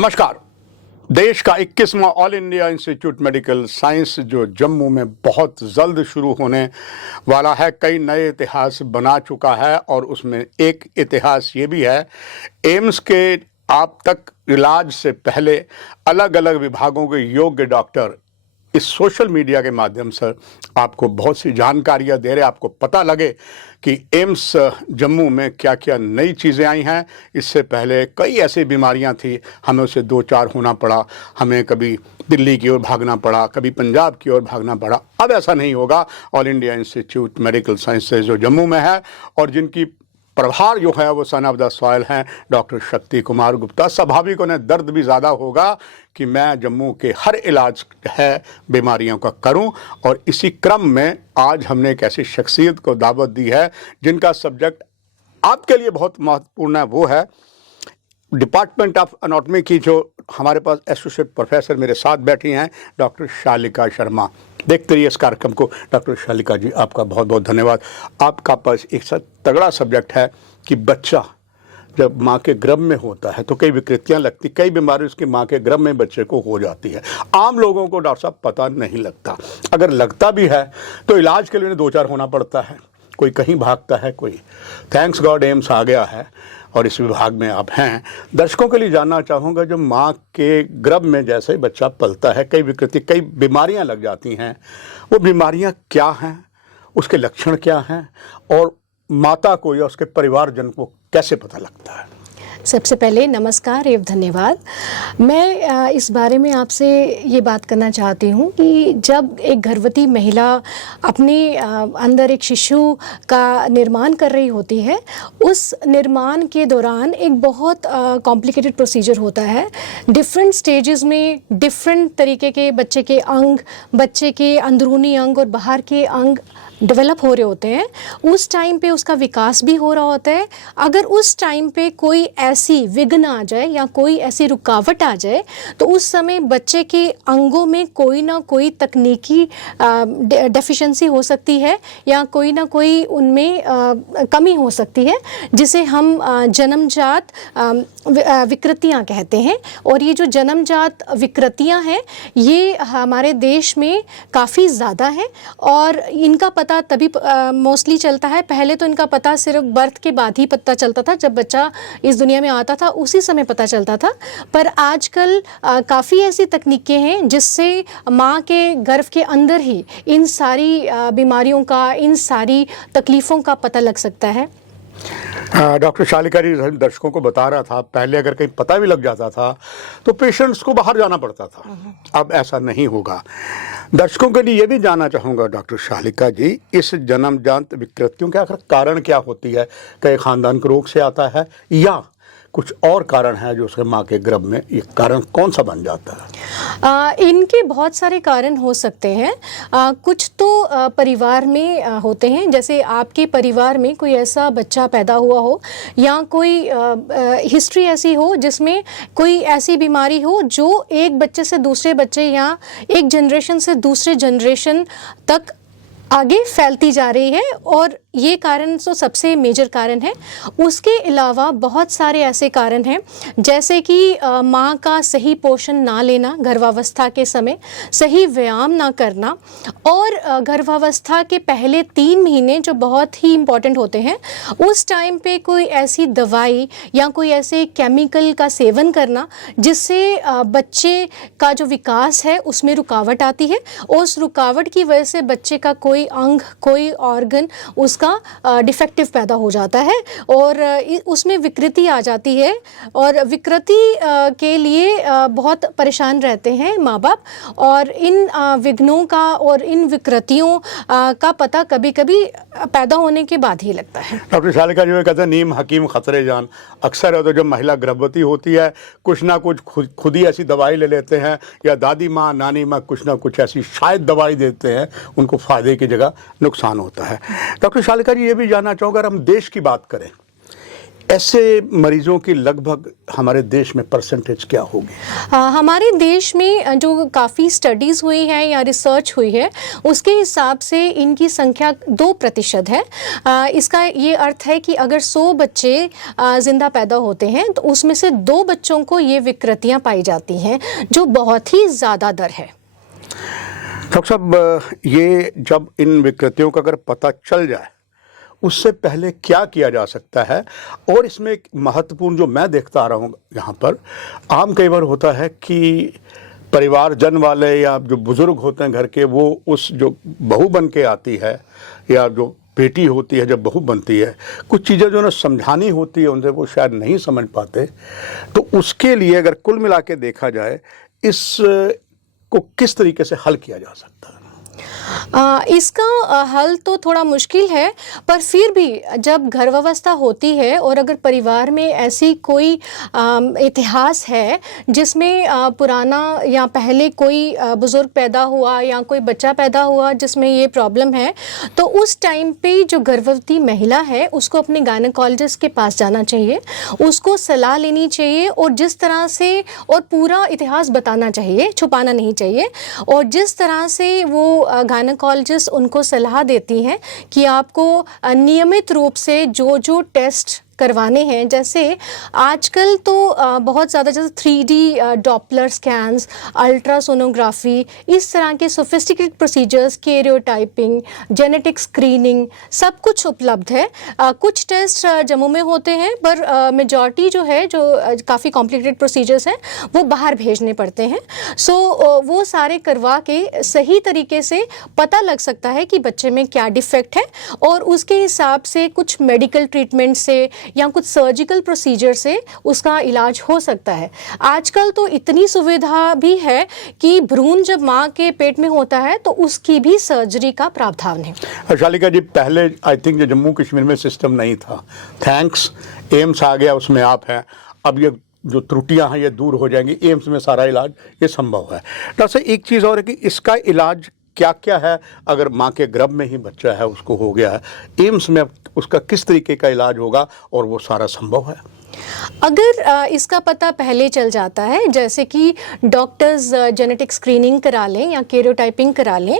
नमस्कार। देश का 21वां all India institute medical science जो जम्मू में बहुत जल्द शुरू होने वाला है, कई नए इतिहास बना चुका है और उसमें एक इतिहास ये भी है, एम्स के आप तक इलाज से पहले अलग अलग विभागों के योग्य डॉक्टर इस सोशल मीडिया के माध्यम से आपको बहुत सी जानकारियां दे रहे, आपको पता लगे कि एम्स जम्मू में क्या क्या नई चीज़ें आई हैं। इससे पहले कई ऐसी बीमारियां थी, हमें उसे दो चार होना पड़ा, हमें कभी दिल्ली की ओर भागना पड़ा, कभी पंजाब की ओर भागना पड़ा। अब ऐसा नहीं होगा। All India institute medical sciences जो जम्मू में है और जिनकी प्रभार जो है वो सन ऑफ द सॉयल हैं डॉक्टर शक्ति कुमार गुप्ता। स्वाभाविक उन्हें दर्द भी ज़्यादा होगा कि मैं जम्मू के हर इलाज है बीमारियों का करूं, और इसी क्रम में आज हमने एक ऐसी शख्सियत को दावत दी है जिनका सब्जेक्ट आपके लिए बहुत महत्वपूर्ण है। वो है डिपार्टमेंट ऑफ एनाटॉमी की जो हमारे पास एसोसिएट प्रोफेसर मेरे साथ बैठी हैं, डॉक्टर शालिका शर्मा। देखते रहिए इस कार्यक्रम को। डॉक्टर शालिका जी, आपका बहुत बहुत धन्यवाद। आपका पास एक साथ तगड़ा सब्जेक्ट है कि बच्चा जब माँ के गर्भ में होता है तो कई विकृतियाँ लगती, कई बीमारी उसकी माँ के गर्भ में बच्चे को हो जाती है। आम लोगों को डॉक्टर साहब पता नहीं लगता, अगर लगता भी है तो इलाज के लिए उन्हें दो चार होना पड़ता है, कोई कहीं भागता है, कोई थैंक्स गॉड एम्स आ गया है और इस विभाग में आप हैं। दर्शकों के लिए जानना चाहूँगा, जो माँ के गर्भ में जैसे ही बच्चा पलता है कई विकृति, कई बीमारियाँ लग जाती हैं, वो बीमारियाँ क्या हैं, उसके लक्षण क्या हैं और माता को या उसके परिवारजन को कैसे पता लगता है? सबसे पहले नमस्कार एवं धन्यवाद। मैं इस बारे में आपसे ये बात करना चाहती हूँ कि जब एक गर्भवती महिला अपने अंदर एक शिशु का निर्माण कर रही होती है, उस निर्माण के दौरान एक बहुत कॉम्प्लिकेटेड प्रोसीजर होता है। डिफरेंट स्टेजेस में डिफरेंट तरीके के बच्चे के अंग, बच्चे के अंदरूनी अंग और बाहर के अंग डेवलप हो रहे होते हैं। उस टाइम पे उसका विकास भी हो रहा होता है। अगर उस टाइम पे कोई ऐसी विघ्न आ जाए या कोई ऐसी रुकावट आ जाए तो उस समय बच्चे के अंगों में कोई ना कोई तकनीकी डेफिशिएंसी हो सकती है या कोई ना कोई उनमें कमी हो सकती है, जिसे हम जन्मजात विकृतियां कहते हैं। और ये जो जन्मजात विकृतियां हैं ये हमारे देश में काफ़ी ज़्यादा हैं और इनका पता तभी मोस्टली चलता है। पहले तो इनका पता सिर्फ बर्थ के बाद ही पता चलता था, जब बच्चा इस दुनिया में आता था उसी समय पता चलता था। पर आजकल काफ़ी ऐसी तकनीकें हैं जिससे माँ के गर्भ के अंदर ही इन सारी बीमारियों का, इन सारी तकलीफ़ों का पता लग सकता है। डॉक्टर शालिका जी, दर्शकों को बता रहा था, पहले अगर कहीं पता भी लग जाता था तो पेशेंट्स को बाहर जाना पड़ता था, अब ऐसा नहीं होगा। दर्शकों के लिए ये भी जानना चाहूँगा डॉक्टर शालिका जी, इस जन्मजात विकृतियों के आखिर कारण क्या होती है? क्या खानदान के रोग से आता है या कुछ और कारण है जो उसके माँ के गर्भ में, ये कारण कौन सा बन जाता है? इनके बहुत सारे कारण हो सकते हैं। कुछ तो परिवार में होते हैं, जैसे आपके परिवार में कोई ऐसा बच्चा पैदा हुआ हो या कोई हिस्ट्री ऐसी हो जिसमें कोई ऐसी बीमारी हो जो एक बच्चे से दूसरे बच्चे या एक जनरेशन से दूसरे जनरेशन तक आगे फैलती जा रही है, और ये कारण तो सबसे मेजर कारण है। उसके अलावा बहुत सारे ऐसे कारण हैं, जैसे कि माँ का सही पोषण ना लेना गर्भावस्था के समय, सही व्यायाम ना करना, और गर्भावस्था के पहले 3 महीने जो बहुत ही इम्पॉर्टेंट होते हैं, उस टाइम पे कोई ऐसी दवाई या कोई ऐसे केमिकल का सेवन करना जिससे बच्चे का जो विकास है उसमें रुकावट आती है। उस रुकावट की वजह से बच्चे का कोई अंग, कोई ऑर्गन उसका डिफेक्टिव पैदा हो जाता है और उसमें विकृति आ जाती है, और विकृति के लिए बहुत परेशान रहते हैं माँ बाप। और इन विघ्नों का और इन विकृतियों का पता कभी कभी पैदा होने के बाद ही लगता है। डॉक्टर शालिका जी, कहते हैं नीम हकीम खतरे जान। अक्सर है तो जब महिला गर्भवती होती है कुछ ना कुछ खुद ही ऐसी दवाई ले लेते हैं, या दादी माँ नानी माँ कुछ ना कुछ ऐसी शायद दवाई देते हैं, उनको फ़ायदे की जगह नुकसान होता है। डॉक्टर शालिका जी, ये भी जानना चाहूँगा, अगर हम देश की बात करें, ऐसे मरीजों की लगभग हमारे देश में परसेंटेज क्या होगी? हमारे देश में जो काफ़ी स्टडीज़ हुई है या रिसर्च हुई है उसके हिसाब से इनकी संख्या 2% है। इसका ये अर्थ है कि अगर 100 बच्चे ज़िंदा पैदा होते हैं तो उसमें से 2 बच्चों को ये विकृतियां पाई जाती हैं, जो बहुत ही ज़्यादा दर है। डॉक्टर साहब, ये जब इन विकृतियों का अगर पता चल जाए उससे पहले क्या किया जा सकता है? और इसमें एक महत्वपूर्ण जो मैं देखता आ रहा हूँ यहाँ पर, आम कई बार होता है कि परिवारजन वाले या जो बुज़ुर्ग होते हैं घर के, वो उस जो बहू बन के आती है या जो बेटी होती है जब बहू बनती है, कुछ चीज़ें जो उन्हें समझानी होती है उनसे वो शायद नहीं समझ पाते। तो उसके लिए अगर कुल मिला के देखा जाए, इस को किस तरीके से हल किया जा सकता है? इसका हल तो थोड़ा मुश्किल है, पर फिर भी जब गर्भावस्था होती है और अगर परिवार में ऐसी कोई इतिहास है जिसमें पुराना या पहले कोई बुज़ुर्ग पैदा हुआ या कोई बच्चा पैदा हुआ जिसमें ये प्रॉब्लम है, तो उस टाइम पे जो गर्भवती महिला है उसको अपने गायनेकोलॉजिस्ट के पास जाना चाहिए, उसको सलाह लेनी चाहिए और जिस तरह से और पूरा इतिहास बताना चाहिए, छुपाना नहीं चाहिए। और जिस तरह से वो गायनेकोलॉजिस्ट उनको सलाह देती हैं कि आपको नियमित रूप से जो जो टेस्ट करवाने हैं, जैसे आजकल तो बहुत ज़्यादा जैसे 3D डॉपलर स्कैन्स, अल्ट्रासोनोग्राफी, इस तरह के sophisticated procedures, karyotyping, genetic screening, सब कुछ उपलब्ध है। कुछ टेस्ट जम्मू में होते हैं, पर मेजॉरिटी जो है, जो काफ़ी कॉम्प्लिकेटेड प्रोसीजर्स हैं, वो बाहर भेजने पड़ते हैं। सो वो सारे करवा के सही तरीके से पता लग सकता है कि बच्चे में क्या डिफेक्ट है और उसके हिसाब से कुछ मेडिकल ट्रीटमेंट से या कुछ सर्जिकल प्रोसीजर से उसका इलाज हो सकता है। आजकल तो इतनी सुविधा भी है कि भ्रूण जब माँ के पेट में होता है तो उसकी भी सर्जरी का प्रावधान है। शालिका जी, पहले आई थिंक जो जम्मू कश्मीर में सिस्टम नहीं था, थैंक्स एम्स आ गया, उसमें आप हैं। अब ये जो त्रुटियां हैं ये दूर हो जाएंगी, एम्स में सारा इलाज ये संभव है। डॉक्टर साहब, एक चीज़ और है कि इसका इलाज क्या क्या है? अगर माँ के गर्भ में ही बच्चा है, उसको हो गया है, एम्स में उसका किस तरीके का इलाज होगा और वो सारा संभव है? अगर इसका पता पहले चल जाता है, जैसे कि डॉक्टर्स जेनेटिक स्क्रीनिंग करा लें या कैरियोटाइपिंग करा लें,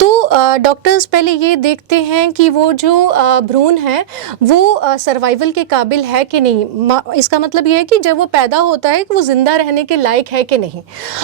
तो डॉक्टर्स पहले ये देखते हैं कि वो जो भ्रूण है वो सर्वाइवल के काबिल है कि नहीं। इसका मतलब ये है कि जब वो पैदा होता है कि वो ज़िंदा रहने के लायक है कि नहीं।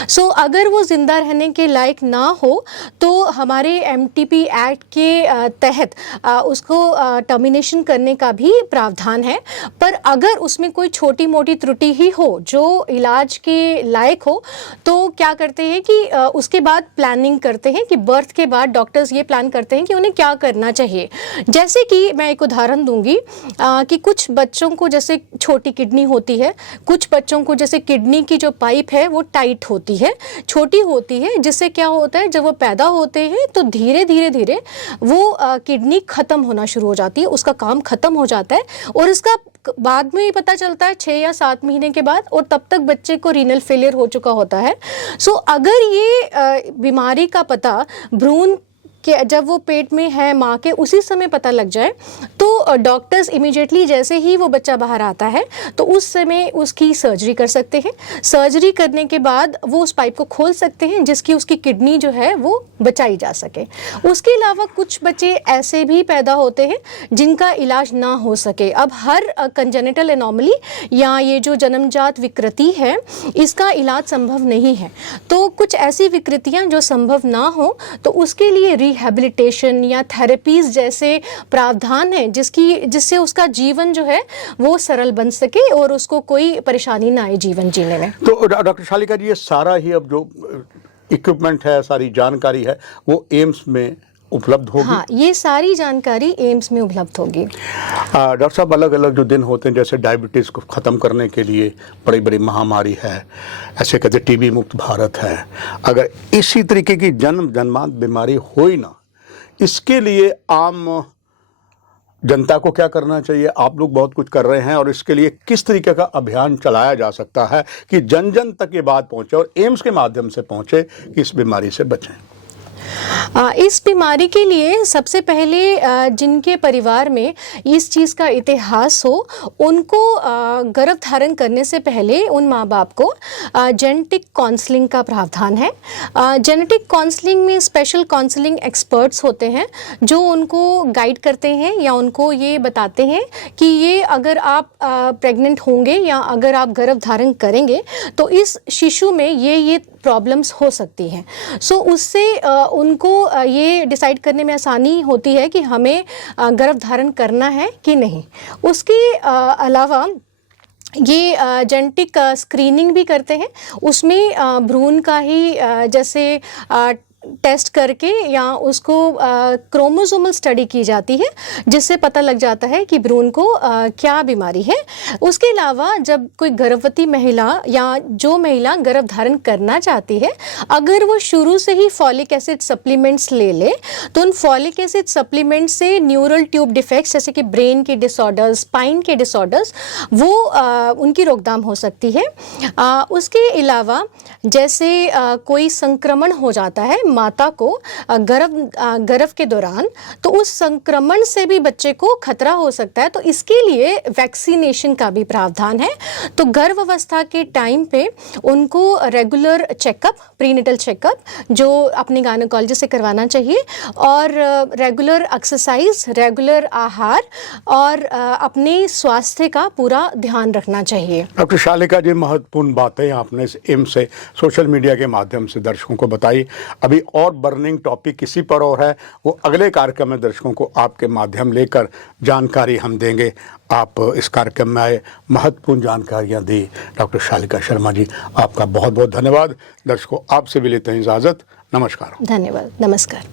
सो अगर वो ज़िंदा रहने के लायक ना हो तो हमारे MTP एक्ट के तहत उसको टर्मिनेशन करने का भी प्रावधान है। पर अगर उसमें कोई छोटी मोटी त्रुटि ही हो जो इलाज के लायक हो, तो क्या करते हैं कि उसके बाद प्लानिंग करते हैं कि बर्थ के बाद डॉक्टर्स ये प्लान करते हैं कि उन्हें क्या करना चाहिए। जैसे कि मैं एक उदाहरण दूंगी कि कुछ बच्चों को जैसे छोटी किडनी होती है, कुछ बच्चों को जैसे किडनी की जो पाइप है वो टाइट होती है, छोटी होती है, जिससे क्या होता है जब वो पैदा होते हैं तो धीरे धीरे धीरे वो किडनी ख़त्म होना शुरू हो जाती है, उसका काम ख़त्म हो जाता है और इसका बाद में ही पता चलता है 6 या 7 महीने के बाद, और तब तक बच्चे को रीनल फेलियर हो चुका होता है। सो अगर ये बीमारी का पता भ्रूण कि जब वो पेट में है माँ के उसी समय पता लग जाए तो डॉक्टर्स इमीडिएटली जैसे ही वो बच्चा बाहर आता है तो उस समय उसकी सर्जरी कर सकते हैं। सर्जरी करने के बाद वो उस पाइप को खोल सकते हैं जिसकी उसकी किडनी जो है वो बचाई जा सके। उसके अलावा कुछ बच्चे ऐसे भी पैदा होते हैं जिनका इलाज ना हो सके। अब हर कंजेनिटल एनोमली या ये जो जन्मजात विकृति है इसका इलाज संभव नहीं है, तो कुछ ऐसी विकृतियाँ जो संभव ना हो तो उसके लिए रिहैबिलिटेशन या थेरेपीज जैसे प्रावधान है जिससे उसका जीवन जो है वो सरल बन सके और उसको कोई परेशानी ना आए जीवन जीने में। तो डॉक्टर शालिका जी, ये सारा ही अब जो इक्विपमेंट है, सारी जानकारी है, वो एम्स में उपलब्ध होगी? हाँ, ये सारी जानकारी एम्स में उपलब्ध होगी। डॉक्टर साहब, अलग अलग जो दिन होते हैं, जैसे डायबिटीज़ को ख़त्म करने के लिए बड़ी बड़ी महामारी है, ऐसे कहते टीबी मुक्त भारत है, अगर इसी तरीके की जन्मांत बीमारी हो ही ना, इसके लिए आम जनता को क्या करना चाहिए? आप लोग बहुत कुछ कर रहे हैं और इसके लिए किस तरीके का अभियान चलाया जा सकता है कि जन जन तक ये बात पहुँचे और एम्स के माध्यम से पहुँचे कि इस बीमारी से बचें? इस बीमारी के लिए सबसे पहले जिनके परिवार में इस चीज़ का इतिहास हो, उनको गर्भ धारण करने से पहले उन माँ बाप को जेनेटिक काउंसलिंग का प्रावधान है। जेनेटिक काउंसलिंग में स्पेशल काउंसलिंग एक्सपर्ट्स होते हैं जो उनको गाइड करते हैं या उनको ये बताते हैं कि ये अगर आप प्रेग्नेंट होंगे या अगर आप गर्भ धारण करेंगे तो इस शिशु में ये प्रॉब्लम्स हो सकती हैं। सो उससे उनको ये डिसाइड करने में आसानी होती है कि हमें गर्भ धारण करना है कि नहीं। उसके अलावा ये जेनेटिक स्क्रीनिंग भी करते हैं। उसमें भ्रूण का ही जैसे टेस्ट करके या उसको क्रोमोसोमल स्टडी की जाती है, जिससे पता लग जाता है कि भ्रूण को क्या बीमारी है। उसके अलावा जब कोई गर्भवती महिला या जो महिला गर्भ धारण करना चाहती है, अगर वो शुरू से ही फॉलिक एसिड सप्लीमेंट्स ले ले तो उन फॉलिक एसिड सप्लीमेंट से न्यूरल ट्यूब डिफेक्ट्स जैसे कि ब्रेन के डिसऑर्डर्स, स्पाइन के डिसऑर्डर्स, वो उनकी रोकथाम हो सकती है। उसके अलावा जैसे कोई संक्रमण हो जाता है माता को गर्भ के दौरान, तो उस संक्रमण से भी बच्चे को खतरा हो सकता है, तो इसके लिए वैक्सीनेशन का भी प्रावधान है। तो गर्भ अवस्था के टाइम पे उनको रेगुलर चेकअप, प्रीनेटल चेकअप जो अपने गायनेकोलॉजिस्ट से करवाना चाहिए, और रेगुलर एक्सरसाइज, रेगुलर आहार और अपने स्वास्थ्य का पूरा ध्यान रखना चाहिए। डॉक्टर शालिका जी, महत्वपूर्ण बातें आपने इस एम्स से सोशल मीडिया के माध्यम से दर्शकों को बताई। अभी और बर्निंग टॉपिक किसी पर और है, वो अगले कार्यक्रम में दर्शकों को आपके माध्यम लेकर जानकारी हम देंगे। आप इस कार्यक्रम में आए, महत्वपूर्ण जानकारियां दी। डॉक्टर शालिका शर्मा जी, आपका बहुत बहुत धन्यवाद। दर्शकों, आपसे भी लेते हैं इजाज़त। नमस्कार। धन्यवाद। नमस्कार।